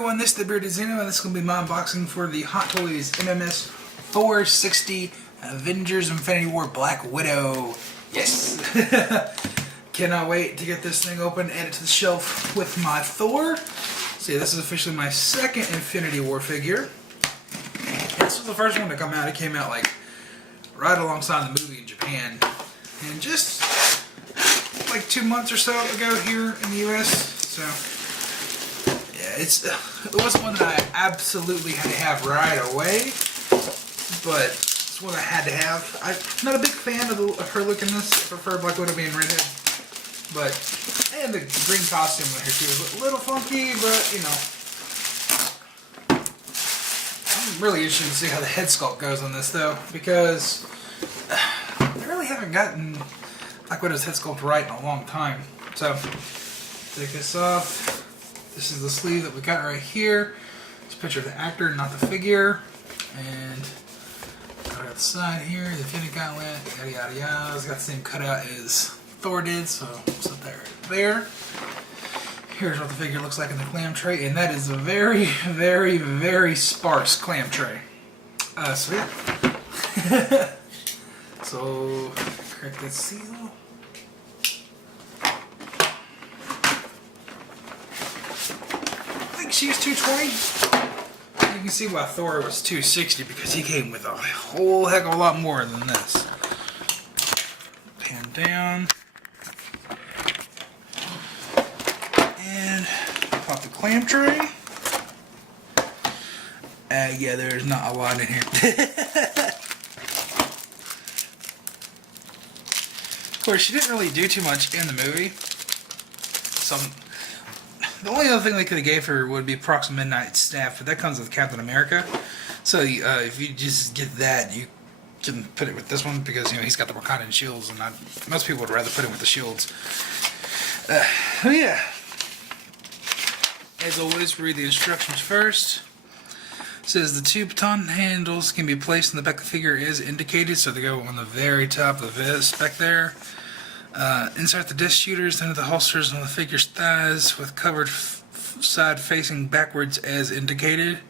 everyone, this is the Bearded Zeno, and this is going to be my unboxing for the Hot Toys MMS 460 Avengers Infinity War Black Widow. Yes! Cannot wait to get this thing open and add it to the shelf with my Thor. See, this is officially my second Infinity War figure. This was the first one to come out. It came out like right alongside the movie in Japan. And just like 2 months or so ago here in the US. So yeah, it wasn't one that I absolutely had to have right away, but it's one I had to have. I'm not a big fan of her look in this. I prefer Black Widow being redhead, but and the green costume in here too was a little funky, but you know, I'm really interested to see how the head sculpt goes on this though, because I really haven't gotten Black Widow's head sculpt right in a long time. So take this off. This is the sleeve that we got right here. It's a picture of the actor, not the figure. And got it on the side here, the Infinity Gauntlet, yada yada yada. It's got the same cutout as Thor did, so set that right there. Here's what the figure looks like in the clam tray, and that is a very, very, very sparse clam tray. So yeah. So crack that seal. She was 220. You can see why Thor was 260 because he came with a whole heck of a lot more than this. Pan down. And pop the clam tray. Yeah, there's not a lot in here. Of course, she didn't really do too much in the movie. The only other thing they could have gave her would be Proxima Midnight Staff, but that comes with Captain America. So if you just get that, you can put it with this one because, you know, he's got the Wakandan shields, and most people would rather put him with the shields. Yeah. As always, read the instructions first. It says the two baton handles can be placed in the back of the figure as indicated, so they go on the very top of the spec there. Insert the disc shooters into the holsters on the figure's thighs with covered side facing backwards as indicated.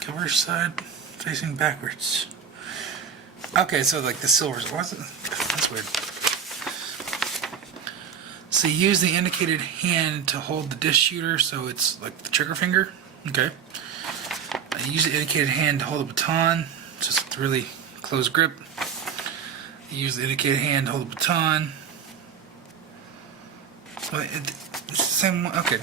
Cover side facing backwards. Okay, so like the silvers. That's weird. So you use the indicated hand to hold the disc shooter, so it's like the trigger finger. Okay. Use the indicated hand to hold the baton, just really close grip. Use the indicated hand to hold the baton. It's the same one. Okay.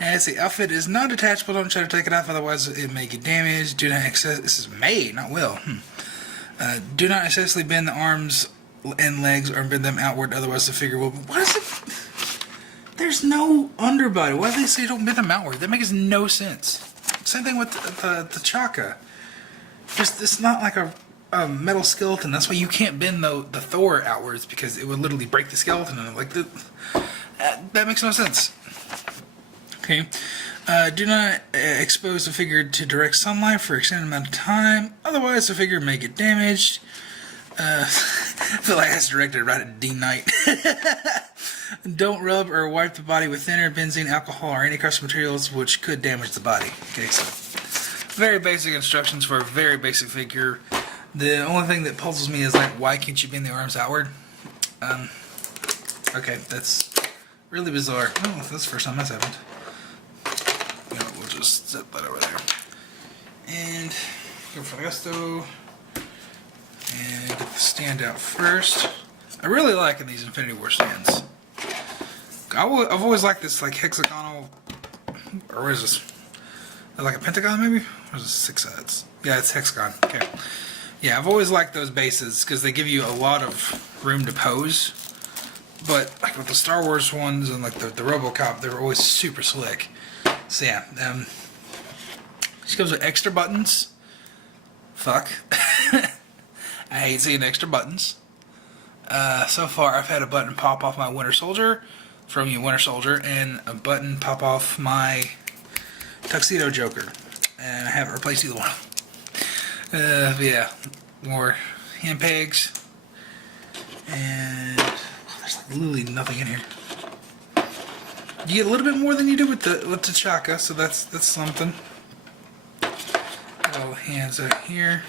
And the outfit is not detachable. Don't try to take it off, otherwise it may get damaged. Do not access. This is may, not will. Do not excessively bend the arms and legs or bend them outward, otherwise the figure will. What is it? There's no underbody. Why do they say don't bend them outward? That makes no sense. Same thing with the Chaka. Just it's not like a metal skeleton. That's why you can't bend the Thor outwards, because it would literally break the skeleton. And like that makes no sense. Okay. Do not expose the figure to direct sunlight for an extended amount of time. Otherwise, the figure may get damaged. I feel like that's directed right at D Knight. Don't rub or wipe the body with thinner, benzene, alcohol, or any custom materials which could damage the body. Okay, so very basic instructions for a very basic figure. The only thing that puzzles me is like, why can't you bend the arms outward? Okay, that's really bizarre. Oh, that's the first time that's happened. You know, we'll just set that over there. And go for Gusto. And get the stand out first. I really like in these Infinity War stands. I've always liked this like hexagonal, or what is this? Like a pentagon maybe? Or is it 6 sides? Yeah, it's hexagon. Okay. Yeah, I've always liked those bases because they give you a lot of room to pose. But like with the Star Wars ones and like the RoboCop, they're always super slick. So yeah, she comes with extra buttons. Fuck. I hate seeing extra buttons. So far, I've had a button pop off my Winter Soldier from you, Winter Soldier, and a button pop off my Tuxedo Joker, and I haven't replaced either one. But yeah, more hand pegs, and there's like literally nothing in here. You get a little bit more than you do with the Chaka, so that's something. Got all the hands out here.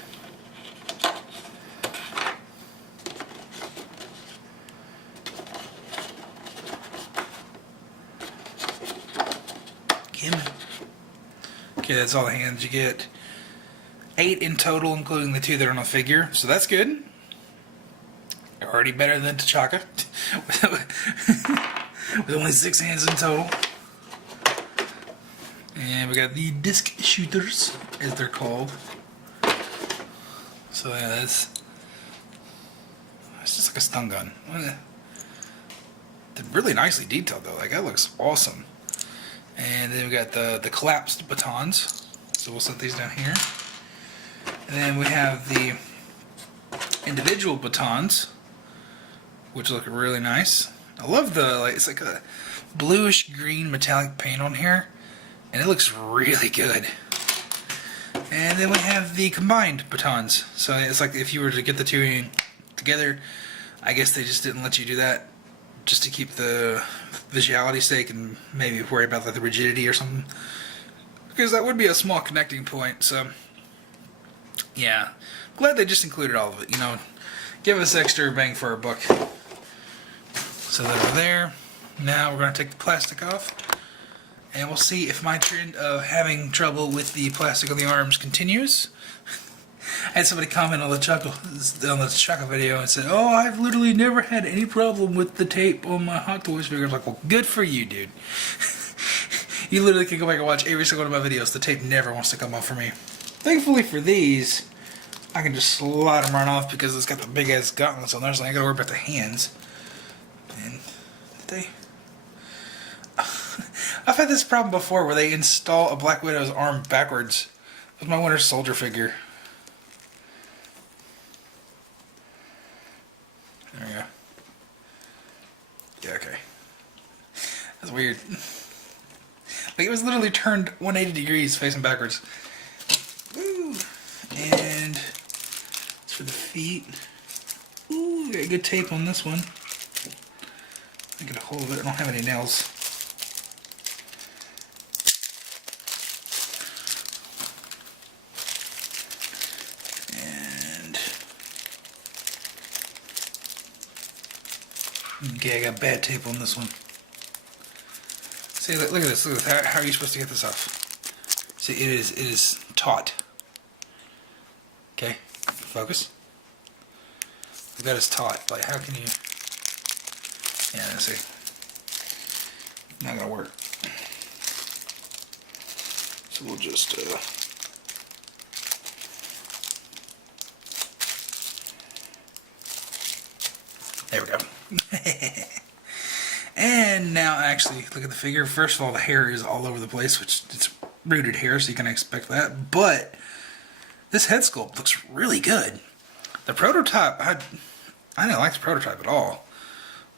Okay, that's all the hands you get. 8 in total, including the 2 that are on the figure, so that's good. Already better than T'Chaka. With only 6 hands in total. And we got the disc shooters, as they're called. So yeah, it's just like a stun gun. They're really nicely detailed though, like that looks awesome. And then we got the collapsed batons. So we'll set these down here. And then we have the individual batons, which look really nice. I love it's like a bluish green metallic paint on here, and it looks really good. And then we have the combined batons. So it's like if you were to get the two in together, I guess they just didn't let you do that just to keep the visuality sake and maybe worry about like the rigidity or something, because that would be a small connecting point. So yeah, glad they just included all of it, you know, give us extra bang for our buck. So they're there. Now we're going to take the plastic off, and we'll see if my trend of having trouble with the plastic on the arms continues. I had somebody comment on the Chaka video and said, "Oh, I've literally never had any problem with the tape on my Hot Toys figure." I was like, well, good for you, dude. You literally can go back and watch every single one of my videos. The tape never wants to come off for me. Thankfully for these, I can just slide them right off because it's got the big ass gauntlets on there, so I ain't gotta worry about the hands. And I've had this problem before where they install a Black Widow's arm backwards with my Winter Soldier figure. There we go. Yeah, okay. That's weird. Like it was literally turned 180 degrees facing backwards. Woo! And it's for the feet. Ooh, got good tape on this one. I get a hold of it. I don't have any nails. And okay, I got bad tape on this one. See, look at this. Look at this. How are you supposed to get this off? See, it is taut. Okay, focus. That is taut. Like, how can you? Yeah, let's see. Not gonna work. So we'll just there we go. And now actually look at the figure. First of all, the hair is all over the place, which it's rooted hair, so you can expect that. But this head sculpt looks really good. The prototype, I didn't like the prototype at all,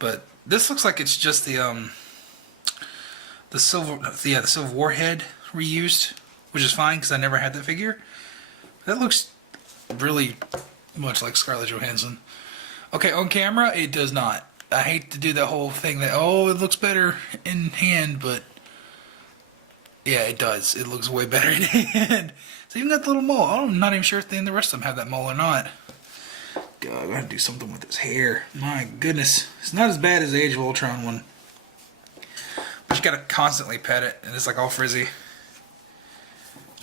but this looks like it's just the Civil War head reused, which is fine because I never had that figure. That looks really much like Scarlett Johansson. Okay, on camera it does not. I hate to do that whole thing that, oh, it looks better in hand, but yeah, it does. It looks way better in hand. So even got the little mole. I'm not even sure if the rest of them have that mole or not. God, I gotta do something with his hair. My goodness. It's not as bad as the Age of Ultron one. But you gotta constantly pet it, and it's like all frizzy.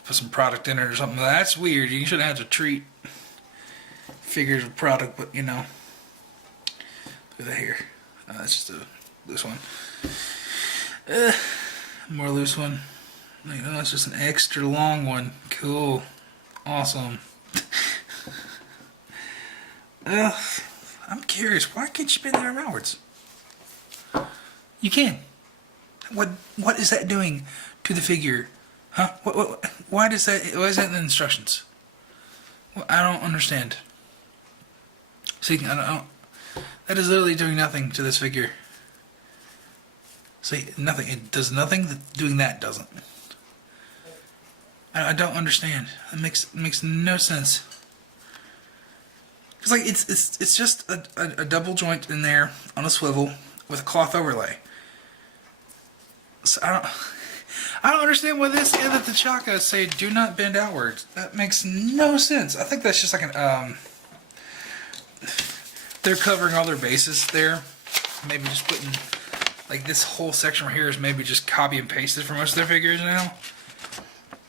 Put some product in it or something. That's weird. You shouldn't have to treat figures with product, but you know. Look at that hair. That's just a loose one. More loose one. You know, that's just an extra long one. Cool. Awesome. I'm curious. Why can't you bend the arm outwards? You can. What is that doing to the figure? Huh? Why does that? Why is that in the instructions? I don't understand. See, I don't. That is literally doing nothing to this figure. See, nothing. It does nothing. Doing that doesn't. I don't understand. It makes no sense. It's like it's just a double joint in there on a swivel with a cloth overlay. So I don't understand why this and that the Chacas say do not bend outwards. That makes no sense. I think that's just like an they're covering all their bases there. Maybe just putting like this whole section right here is maybe just copy and pasted for most of their figures now.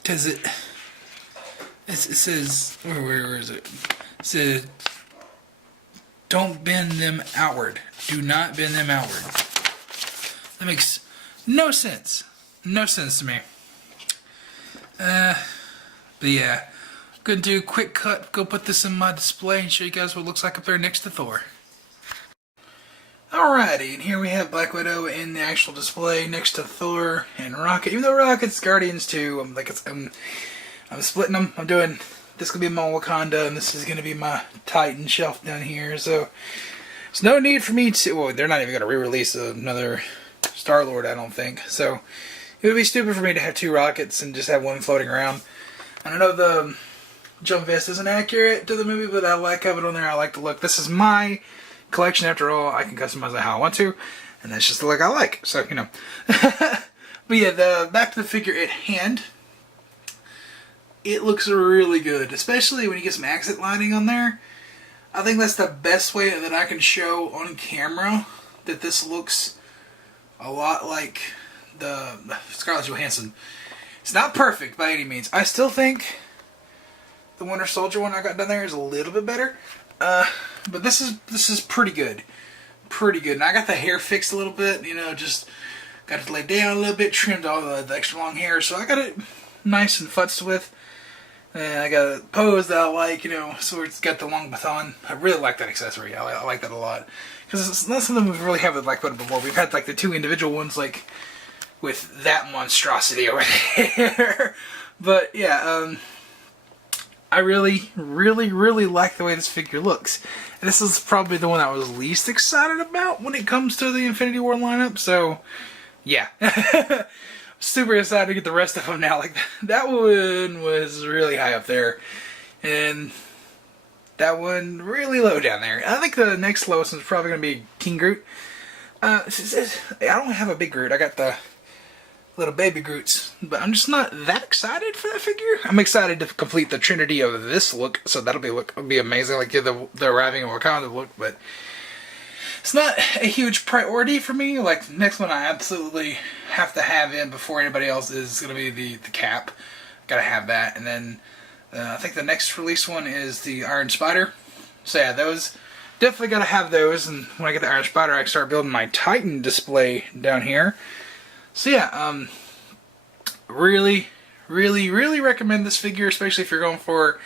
Because it says where is it? It says don't bend them outward. Do not bend them outward. That makes no sense. No sense to me. But yeah, gonna do a quick cut, go put this in my display and show you guys what it looks like up there next to Thor. Alrighty, and here we have Black Widow in the actual display next to Thor and Rocket. Even though Rocket's Guardians too, I'm splitting them. I'm doing this gonna be my Wakanda and this is gonna be my Titan shelf down here. So there's no need for me to. Well, they're not even gonna re-release another Star-Lord, I don't think. So it would be stupid for me to have two Rockets and just have one floating around. And I know the jump vest isn't accurate to the movie, but I like having it on there. I like the look. This is my collection after all. I can customize it how I want to, and that's just the look I like. So, you know. But yeah, back to the figure at hand. It looks really good, especially when you get some accent lighting on there. I think that's the best way that I can show on camera that this looks a lot like the Scarlett Johansson. It's not perfect by any means. I still think the Winter Soldier one I got down there is a little bit better. But this is pretty good. Pretty good. And I got the hair fixed a little bit, you know, just got it laid down a little bit, trimmed all the extra long hair, so I got it nice and futzed with. And I got a pose that I like, you know, so it's got the long baton. I really like that accessory. I like that a lot. Because it's not something we've really had with Black Widow before. We've had like the two individual ones, like with that monstrosity over there. But yeah, I really, really, really like the way this figure looks. And this is probably the one I was least excited about when it comes to the Infinity War lineup. So yeah. Super excited to get the rest of them now. Like that one was really high up there, and that one really low down there. I think the next lowest is probably going to be King Groot. I don't have a big Groot. I got the little baby Groots, but I'm just not that excited for that figure. I'm excited to complete the trinity of this look, so that'll be amazing. Like the arriving of Wakanda look, but it's not a huge priority for me. Like the next one I absolutely have to have in before anybody else is going to be the Cap. Gotta have that. And then I think the next release one is the Iron Spider. So yeah, those definitely gotta have those. And when I get the Iron Spider, I can start building my Titan display down here. So yeah, really, really, really recommend this figure, especially if you're going for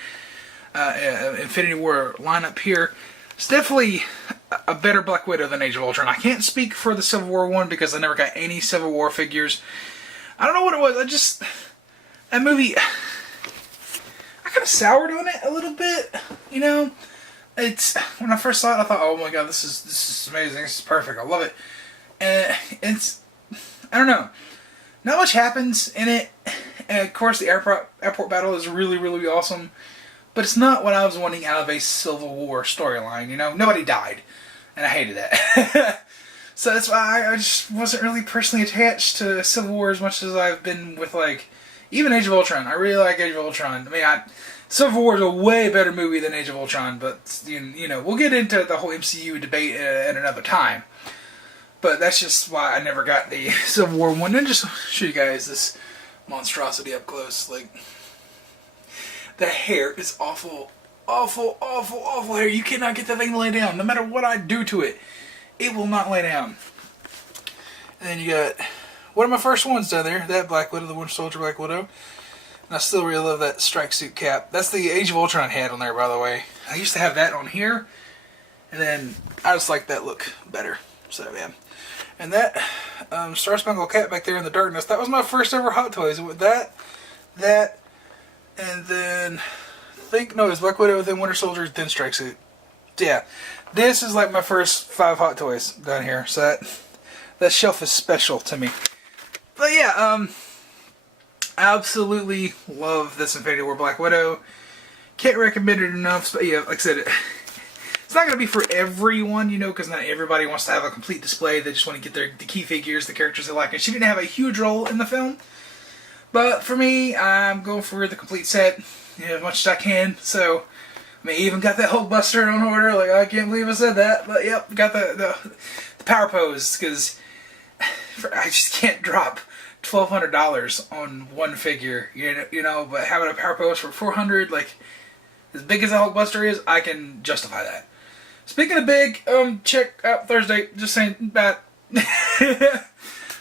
Infinity War lineup here. It's definitely a better Black Widow than Age of Ultron. I can't speak for the Civil War one because I never got any Civil War figures. I don't know what it was. That movie, I kind of soured on it a little bit. You know, when I first saw it, I thought, oh my god, this is amazing. This is perfect. I love it. And I don't know. Not much happens in it. And of course, the airport battle is really, really awesome. But it's not what I was wanting out of a Civil War storyline, you know? Nobody died. And I hated that. So that's why I just wasn't really personally attached to Civil War as much as I've been with, like, even Age of Ultron. I really like Age of Ultron. I mean, Civil War is a way better movie than Age of Ultron, but, you know, we'll get into the whole MCU debate at another time. But that's just why I never got the Civil War one. And just show you guys this monstrosity up close, like... The hair is awful, awful, awful, awful hair. You cannot get that thing to lay down. No matter what I do to it, it will not lay down. And then you got one of my first ones down there, that Black Widow, the Winter Soldier Black Widow. And I still really love that strike suit cap. That's the Age of Ultron head on there, by the way. I used to have that on here, and then I just like that look better. So, yeah. And that Star Spangled Cat back there in the darkness, that was my first ever Hot Toys. With that, and then, it was Black Widow, then Winter Soldier, then Strike Suit. Yeah, this is like my first 5 Hot Toys down here, so that shelf is special to me. But yeah, absolutely love this Infinity War Black Widow. Can't recommend it enough, but yeah, like I said, It's not going to be for everyone, you know, because not everybody wants to have a complete display. They just want to get the key figures, the characters they like. And she didn't have a huge role in the film. But for me, I'm going for the complete set, you know, as much as I can. So, I mean, even got that Hulkbuster on order. Like, I can't believe I said that. But, yep, got the power pose, because I just can't drop $1,200 on one figure, you know, but having a power pose for $400, like, as big as the Hulkbuster is, I can justify that. Speaking of big, check out Thursday, just saying that.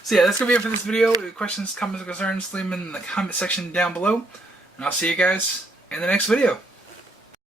So yeah, that's going to be it for this video. Questions, comments, or concerns, leave them in the comment section down below. And I'll see you guys in the next video.